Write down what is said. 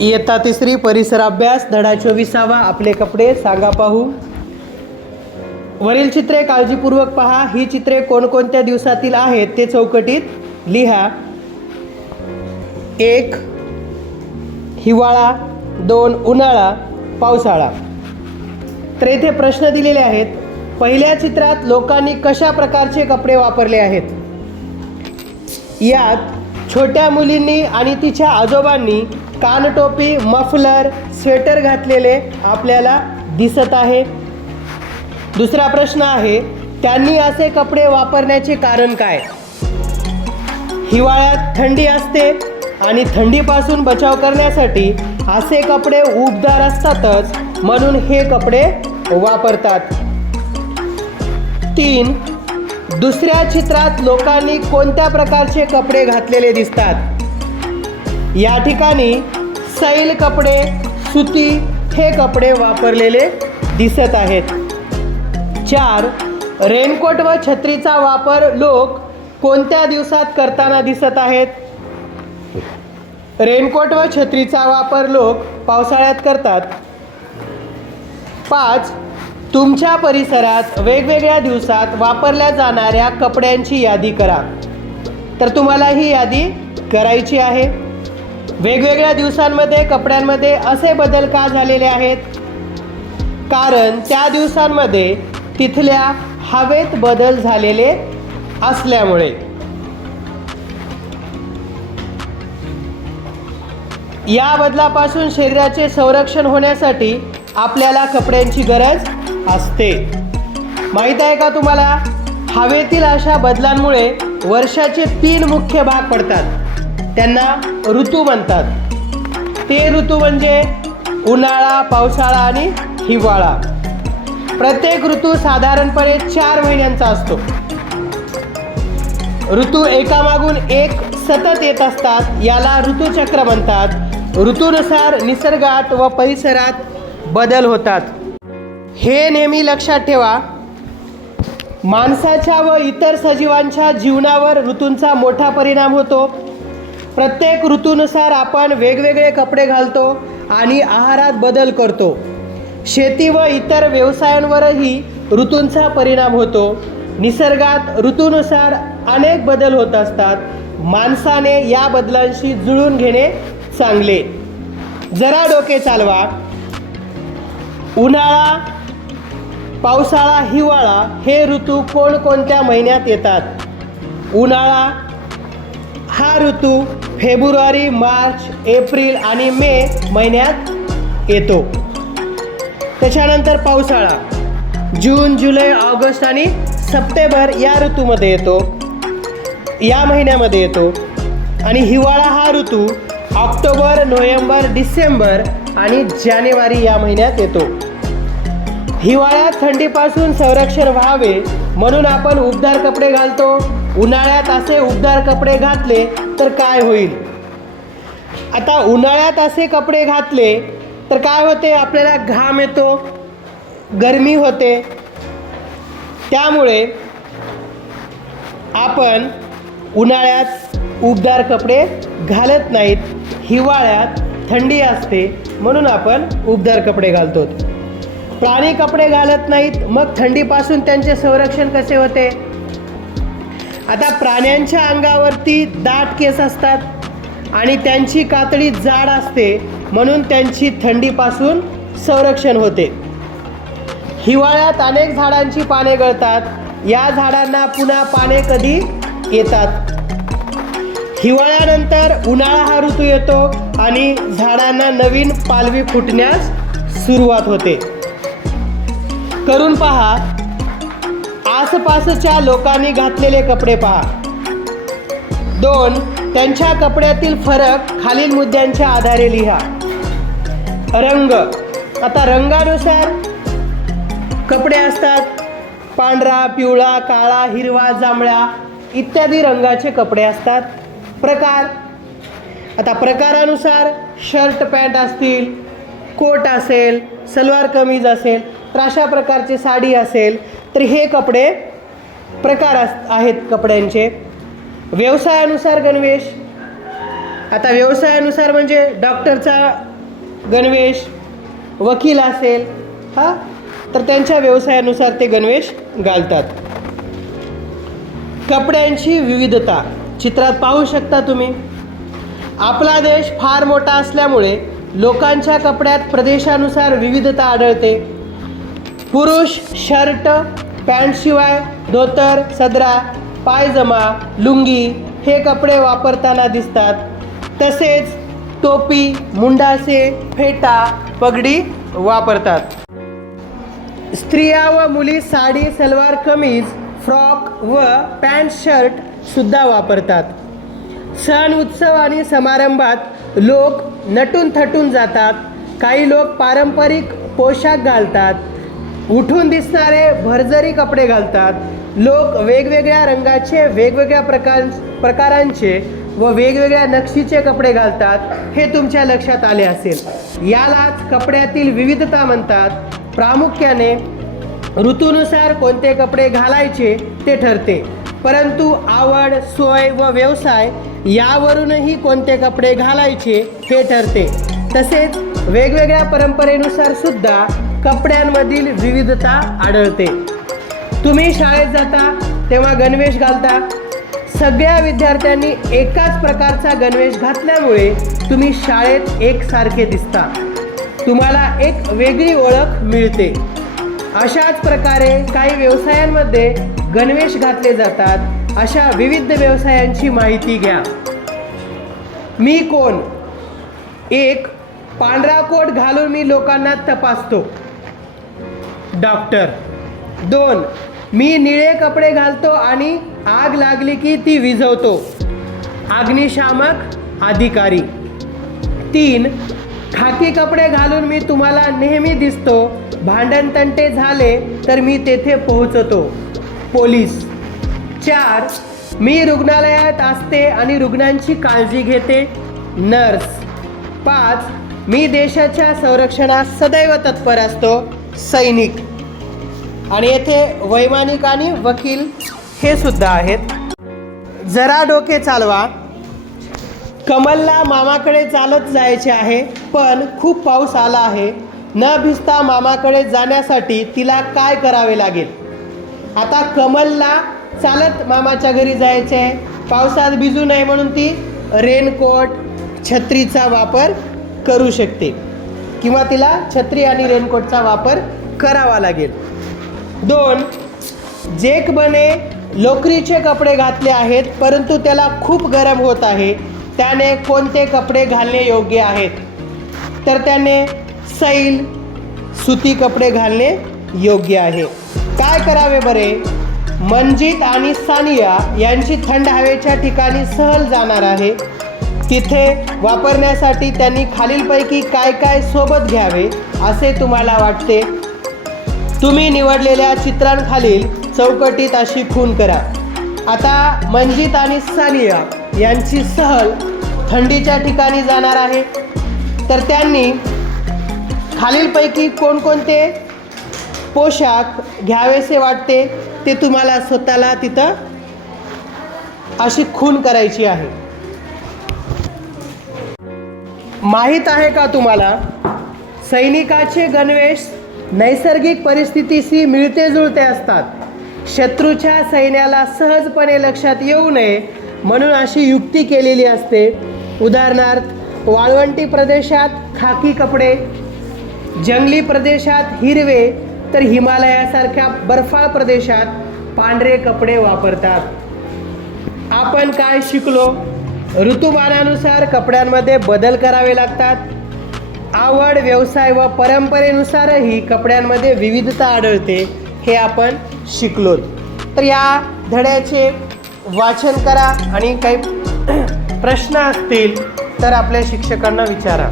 इयत्ता तिसरी परिसर अभ्यास धडा चोवीसावा आपले कपडे सांगा पाहू. वरील चित्रे काळजीपूर्वक पहा. ही चित्रे कोणकोणत्या दिवसातील आहेत ते चौकटीत लिहा. एक हिवाळा. दोन उन्हाळा. पावसाळा. तर येथे प्रश्न दिलेले आहेत पहिल्या चित्रात लोकांनी कशा प्रकारचे कपडे वापरले आहेत? यात छोट्या मुलींनी आणि तिच्या आजोबांनी कानटोपी मफलर स्वेटर घातलेले आपल्याला दिसत आहे. दुसरा प्रश्न आहे त्यांनी असे कपडे वापरण्याचे कारण काय? हिवाळ्यात थंडी असते आणि थंडीपासून बचाव करण्यासाठी असे कपडे उबदार असतातच म्हणून हे कपडे वापरतात. तीन दुसऱ्या चित्रात लोकांनी कोणत्या प्रकारचे कपडे घातलेले दिसतात? या ठिकाणी सैल कपडे सुती हे कपडे वापरलेले दिसत आहेत. चार रेनकोट व छत्रीचा वापर लोक कोणत्या दिवसात करताना दिसत आहेत? रेनकोट व छत्रीचा वापर लोक पावसाळ्यात करतात. पाच तुमच्या परिसरात वेगवेगळ्या दिवसात वापरल्या जाणाऱ्या कपड्यांची यादी करा. तर तुम्हाला ही यादी करायची आहे. वेगवेगळ्या दिवसांमध्ये कपड्यांमध्ये असे बदल का झालेले आहेत? कारण त्या दिवसांमध्ये तिथल्या हवेत बदल झालेले असल्यामुळे. या बदलापासून शरीराचे संरक्षण होण्यासाठी आपल्याला कपड्यांची गरज असते. माहीत आहे का तुम्हाला? हवेतील अशा बदलांमुळे वर्षाचे तीन मुख्य भाग पडतात. त्यांना ऋतू म्हणतात. ते ऋतू म्हणजे उन्हाळा पावसाळा आणि हिवाळा. प्रत्येक ऋतू साधारणपणे चार महिन्यांचा असतो. ऋतू एकामागून एक सतत येत असतात. याला ऋतुचक्र म्हणतात. ऋतूनुसार निसर्गात व परिसरात बदल होतात. हे नेहमी लक्षात ठेवा. माणसाच्या व इतर सजीवांच्या जीवनावर ऋतूंचा मोठा परिणाम होतो. प्रत्येक ऋतूनुसार आपण वेगवेगळे कपडे घालतो आणि आहारात बदल करतो. शेती व इतर व्यवसायांवरही ऋतूंचा परिणाम होतो. निसर्गात ऋतूनुसार अनेक बदल होत असतात. माणसाने या बदलांशी जुळून घेणे चांगले. जरा डोके चालवा. उन्हाळा पावसाळा हिवाळा हे ऋतू कोणकोणत्या महिन्यात येतात? उन्हाळा हा ऋतू फेब्रुवारी मार्च एप्रिल आणि मे महिन्यात येतो. त्याच्यानंतर पावसाळा. जून जुलै ऑगस्ट आणि सप्टेंबर या ऋतूमध्ये येतो. या महिन्यामध्ये येतो. आणि हिवाळा हा ऋतू ऑक्टोबर नोव्हेंबर डिसेंबर आणि जानेवारी या महिन्यात येतो. हिवाळ्यात थंडीपासून संरक्षण व्हावे म्हणून आपण उबदार कपडे घालतो. उन्हाळ्यात असे उबदार कपडे घातले तर काय होईल? आता उन्हाळ्यात असे कपडे घातले तर काय होते? आपल्याला घाम येतो गरमी होते. त्यामुळे आपण उन्हाळ्यात उबदार कपडे घालत नाहीत. हिवाळ्यात थंडी असते म्हणून आपण उबदार कपडे घालतो. प्राणी कपडे घालत नाहीत. मग थंडीपासून त्यांचे संरक्षण कसे होते? आता प्राण्यांच्या अंगावरती दाट केस असतात आणि त्यांची कातडी जाड असते म्हणून त्यांची थंडीपासून संरक्षण होते. हिवाळ्यात अनेक झाडांची पाने गळतात. या झाडांना पुन्हा पाने कधी येतात? हिवाळ्यानंतर उन्हाळा हा ऋतू येतो आणि झाडांना नवीन पालवी फुटण्यास सुरुवात होते. करून पहा. आसपासच्या लोकांनी घातलेले कपडे पहा. दोन त्यांच्या कपड्यातील फरक खालील मुद्द्यांच्या आधारे लिहा. रंग. आता रंगानुसार कपडे असतात. पांढरा पिवळा काळा हिरवा जांभळा इत्यादी रंगाचे कपडे असतात. प्रकार. आता प्रकारानुसार शर्ट पॅन्ट असतील कोट असेल सलवार कमीज असेल तर अशा प्रकारची साडी असेल तर हे कपडे प्रकार अस आहेत कपड्यांचे. व्यवसायानुसार गणवेश. आता व्यवसायानुसार म्हणजे डॉक्टरचा गणवेश वकील असेल हा? तर त्यांच्या व्यवसायानुसार ते गणवेश घालतात. कपड्यांची विविधता. चित्रात पाहू शकता तुम्ही. आपला देश फार मोठा असल्यामुळे लोकांच्या कपड्यात प्रदेशानुसार विविधता आढळते. पुरुष शर्ट पॅन्टशिवाय धोतर सदरा पायजमा लुंगी हे कपडे वापरताना दिसतात. तसेच टोपी मुंडासे फेटा पगडी वापरतात. स्त्रिया व मुली साडी सलवार कमीज फ्रॉक व पॅन्ट शर्ट सुद्धा वापरतात. सण उत्सव आणि समारंभात लोक नटून थटून जातात. काही लोक पारंपरिक पोशाख घालतात. उठून दिसणारे भरजरी कपडे घालतात. लोक वेगवेगळ्या रंगाचे वेगवेगळ्या प्रकार प्रकारांचे व वेगवेगळ्या नक्षीचे कपडे घालतात हे तुमच्या लक्षात आले असेल. यालाच कपड्यातील विविधता म्हणतात. प्रामुख्याने ऋतूनुसार कोणते कपडे घालायचे ते ठरते. परंतु आवड सोय व व्यवसाय यावरूनही कोणते कपडे घालायचे हे ठरते. तसेच वेगवेगळ्या परंपरेनुसार सुद्धा कपड्यांमधील विविधता आढळते. तुम्ही शाळेत जाता तेव्हा गणवेश घालता. सगळ्या विद्यार्थ्यांनी एकाच प्रकारचा गणवेश घातल्यामुळे तुम्ही शाळेत एकसारखे दिसता. तुम्हाला एक वेगळी ओळख मिळते. अशाच प्रकारे काही व्यवसायांमध्ये गणवेश घातले जातात. अशा विविध व्यवसायांची माहिती घ्या. मी कोण? एक पांढरा कोट घालून मी लोकांना तपासतो. डॉक्टर. दोन मी निळे कपडे घालतो आणि आग लागली की ती विझवतो. अग्निशामक अधिकारी. तीन खाकी कपडे घालून मी तुम्हाला नेहमी दिसतो. भांडण तंटे झाले तर मी तेथे पोहोचतो. पोलीस. चार मी रुग्णालयात असते आणि रुग्णांची काळजी घेते. नर्स. पाच मी देशाच्या संरक्षणात सदैव तत्पर असतो. सैनिक. आणि येथे वैमानिक आणि वकील हे सुद्धा आहेत. जरा डोके चालवा. कमलला मामाकडे चालत जायचे आहे पण खूप पाऊस आला आहे. न भिजता मामाकडे जाण्यासाठी तिला काय करावे लागेल? आता कमलला चालत मामाच्या घरी जायचे आहे. पावसात भिजू नये म्हणून ती रेनकोट छत्रीचा वापर करू शकते. किंवा तिला छत्री आणि रेनकोटचा वापर करावा लागेल. दोन जेकबने लोकरीचे कपडे घातले आहेत परंतु त्याला खूप गरम होत आहे. त्याने कोणते कपडे घालणे योग्य आहेत? तर त्याने सैल सुती कपडे घालणे योग्य आहे. काय करावे बरे? मनजीत आणि सानिया यांची थंड हवेच्या ठिकाणी सहल जाणार आहे. तिथे वापरण्यासाठी त्यांनी खालीलपैकी काय काय सोबत घ्यावे असे तुम्हाला वाटते? तुम्ही निवडलेल्या चित्रांखालील चौकटीत अशी खून करा. आता मंजित आणि सानिया यांची सहल थंडीच्या ठिकाणी जाणार आहे. तर त्यांनी खालीलपैकी कोणकोणते पोशाख घ्यावेसे वाटते ते तुम्हाला स्वतःला तिथं अशी खून करायची आहे. माहीत आहे का तुम्हाला? सैनिकाचे गणवेश नैसर्गिक परिस्थितीशी मिळते जुळते असतात. शत्रूच्या सैन्याला सहजपणे लक्षात येऊ नये म्हणून अशी युक्ती केलेली असते. उदाहरणार्थ वाळवंटी प्रदेशात खाकी कपडे जंगली प्रदेशात हिरवे तर हिमालयासारख्या बर्फाळ प्रदेशात पांढरे कपडे वापरतात. आपण काय शिकलो? ऋतुमानानुसार कपड्यांमध्ये बदल करावे लागतात. आवड व्यवसाय व परंपरेनुसारही कपड्यांमध्ये विविधता आढळते हे आपण शिकलोत. तर या धड्याचे वाचन करा आणि काही प्रश्न असतील तर आपल्या शिक्षकांना विचारा.